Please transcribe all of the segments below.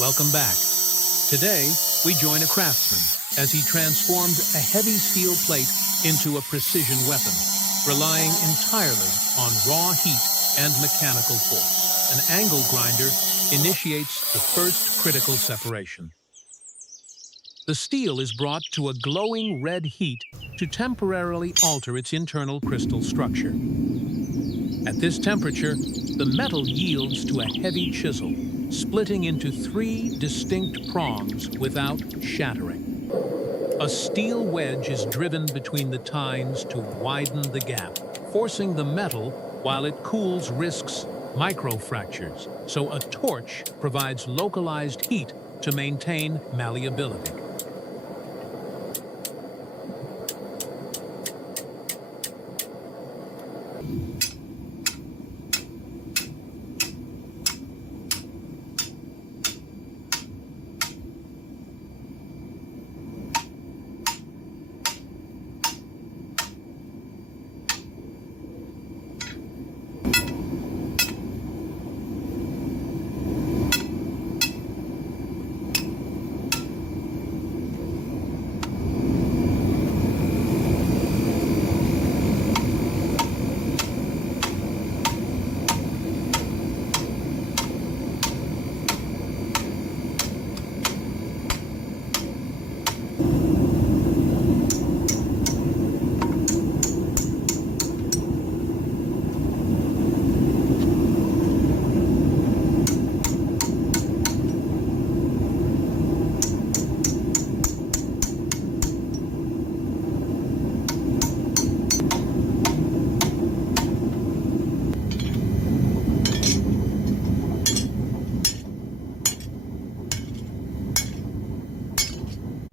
Welcome back. Today, we join a craftsman as he transformed a heavy steel plate into a precision weapon, relying entirely on raw heat and mechanical force. An angle grinder initiates the first critical separation. The steel is brought to a glowing red heat to temporarily alter its internal crystal structure. At this temperature, the metal yields to a heavy chisel, splitting into 3 distinct prongs without shattering. A steel wedge is driven between the tines to widen the gap, forcing the metal while it cools risks microfractures, so a torch provides localized heat to maintain malleability.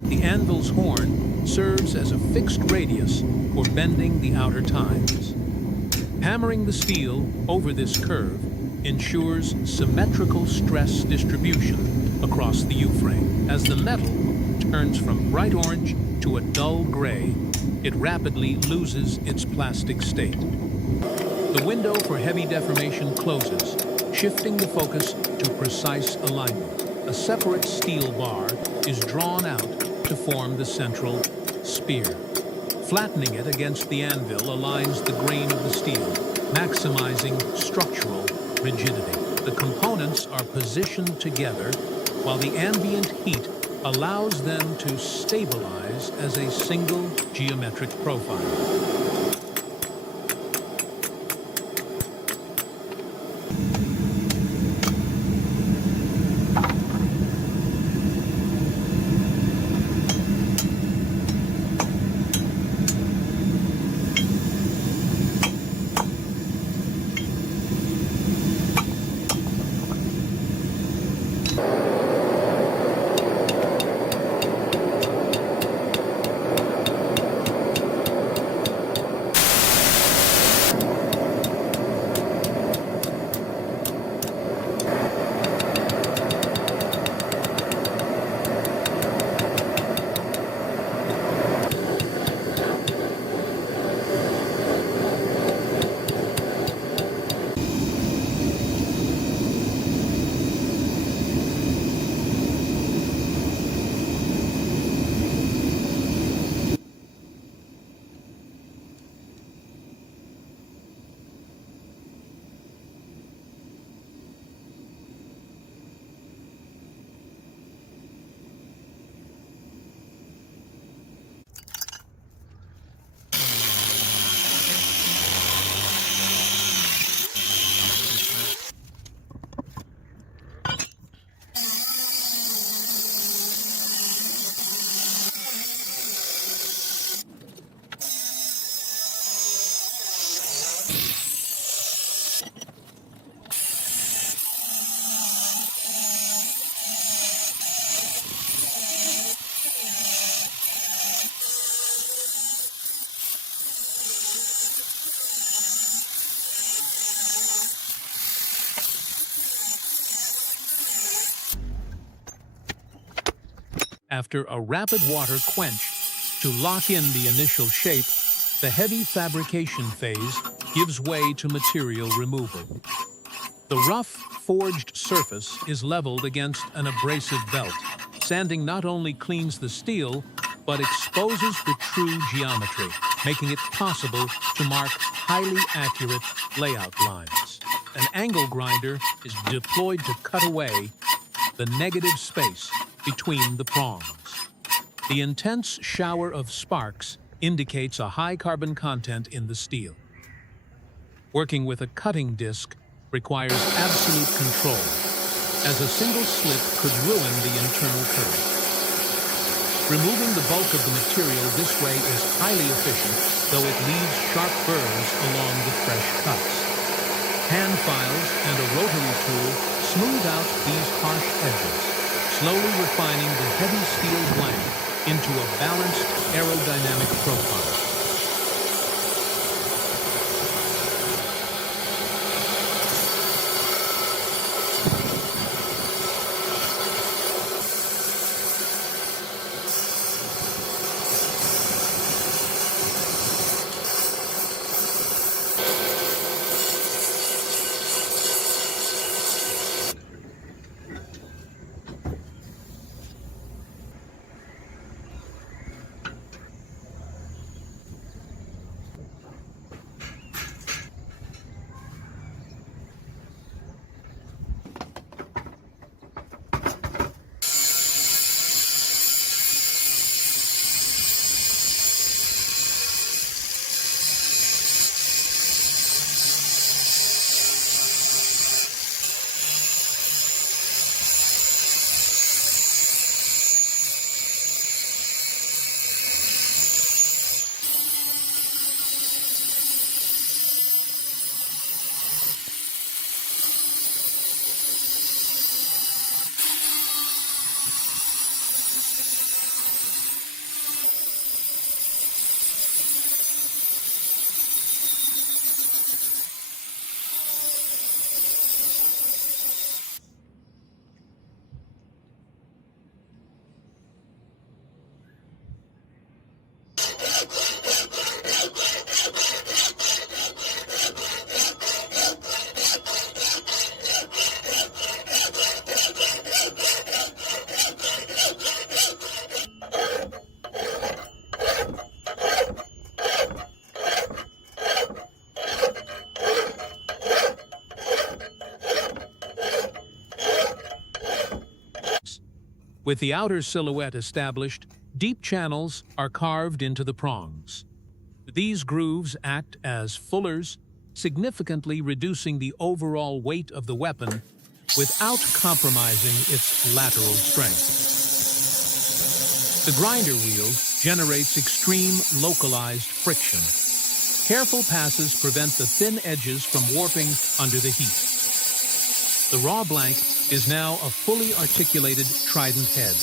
The anvil's horn serves as a fixed radius for bending the outer tines. Hammering the steel over this curve ensures symmetrical stress distribution across the U-frame. As the metal turns from bright orange to a dull gray, it rapidly loses its plastic state. The window for heavy deformation closes, shifting the focus to precise alignment. A separate steel bar is drawn out to form the central spear. Flattening it against the anvil aligns the grain of the steel, maximizing structural rigidity. The components are positioned together while the ambient heat allows them to stabilize as a single geometric profile. After a rapid water quench to lock in the initial shape, the heavy fabrication phase gives way to material removal. The rough, forged surface is leveled against an abrasive belt. Sanding not only cleans the steel, but exposes the true geometry, making it possible to mark highly accurate layout lines. An angle grinder is deployed to cut away the negative space between the prongs. The intense shower of sparks indicates a high carbon content in the steel. Working with a cutting disc requires absolute control, as a single slip could ruin the internal curve. Removing the bulk of the material this way is highly efficient, though it leaves sharp burrs along the fresh cuts. Hand files and a rotary tool smooth out these harsh edges, slowly refining the heavy steel blank into a balanced aerodynamic profile. With the outer silhouette established, deep channels are carved into the prongs. These grooves act as fullers, significantly reducing the overall weight of the weapon without compromising its lateral strength. The grinder wheel generates extreme localized friction. Careful passes prevent the thin edges from warping under the heat. The raw blank is now a fully articulated Trident head.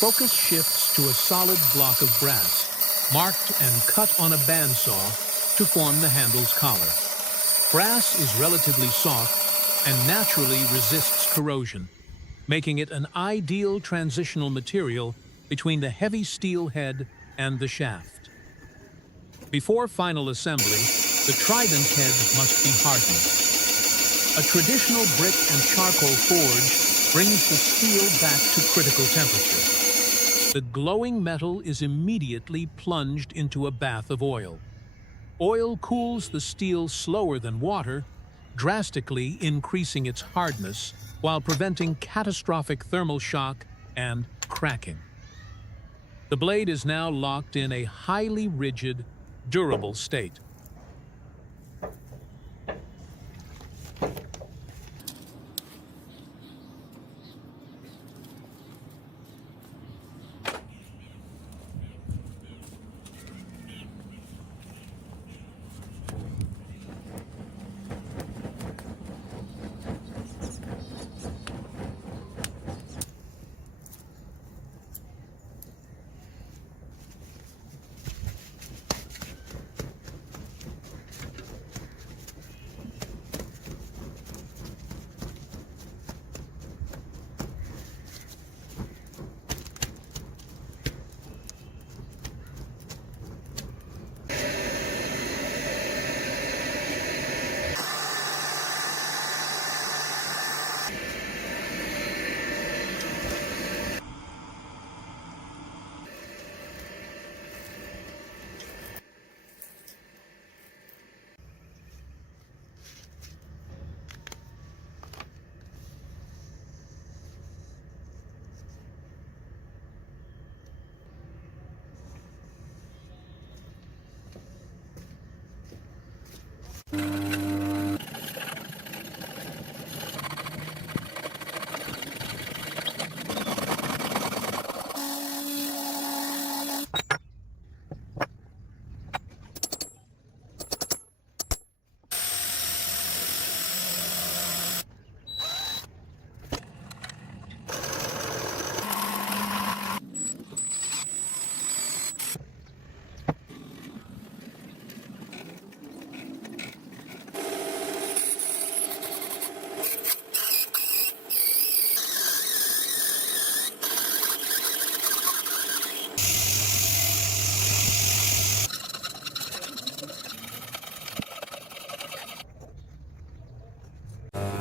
Focus shifts to a solid block of brass, marked and cut on a bandsaw to form the handle's collar. Brass is relatively soft and naturally resists corrosion, making it an ideal transitional material between the heavy steel head and the shaft. Before final assembly, the Trident head must be hardened. A traditional brick and charcoal forge brings the steel back to critical temperature. The glowing metal is immediately plunged into a bath of oil. Oil cools the steel slower than water, drastically increasing its hardness while preventing catastrophic thermal shock and cracking. The blade is now locked in a highly rigid, durable state.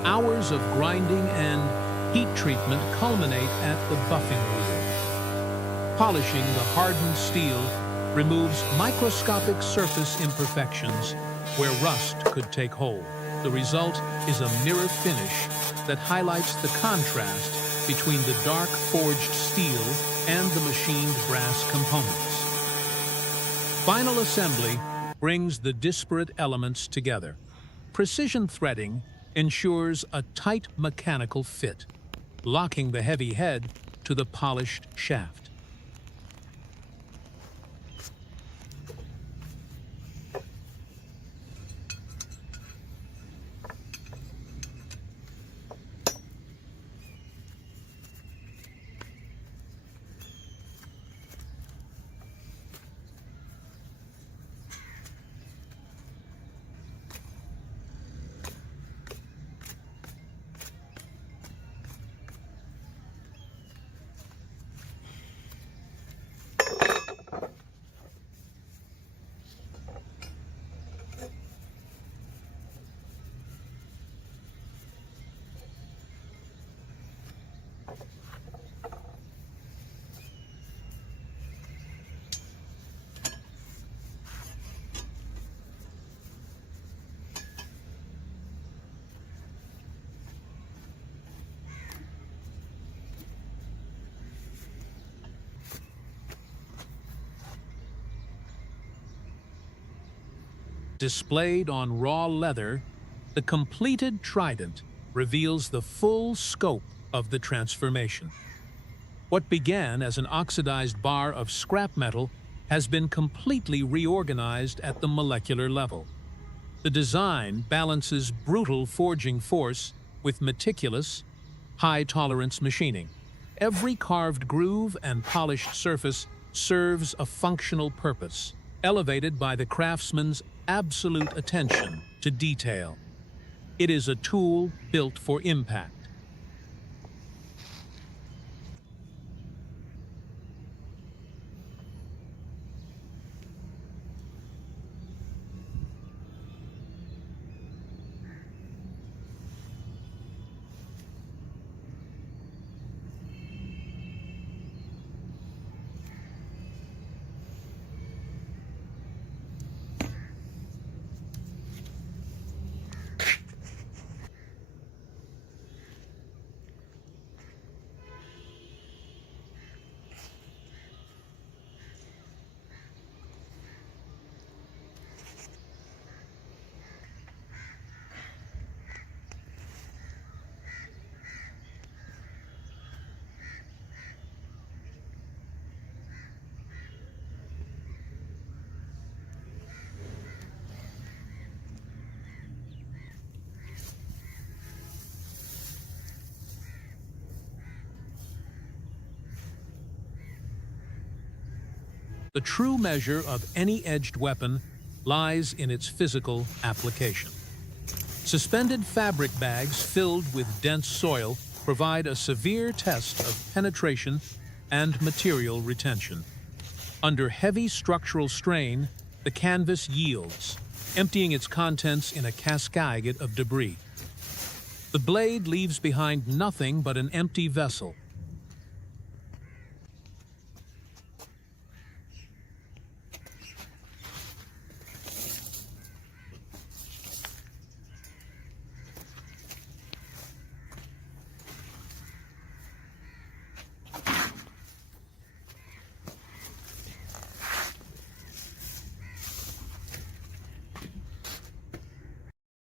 Hours of grinding and heat treatment culminate at the buffing wheel. Polishing the hardened steel removes microscopic surface imperfections where rust could take hold. The result is a mirror finish that highlights the contrast between the dark forged steel and the machined brass components. Final assembly brings the disparate elements together. Precision threading ensures a tight mechanical fit, locking the heavy head to the polished shaft. Displayed on raw leather, the completed Trident reveals the full scope of the transformation. What began as an oxidized bar of scrap metal has been completely reorganized at the molecular level. The design balances brutal forging force with meticulous, high-tolerance machining. Every carved groove and polished surface serves a functional purpose, elevated by the craftsman's absolute attention to detail. It is a tool built for impact. The true measure of any edged weapon lies in its physical application. Suspended fabric bags filled with dense soil provide a severe test of penetration and material retention. Under heavy structural strain, the canvas yields, emptying its contents in a cascade of debris. The blade leaves behind nothing but an empty vessel,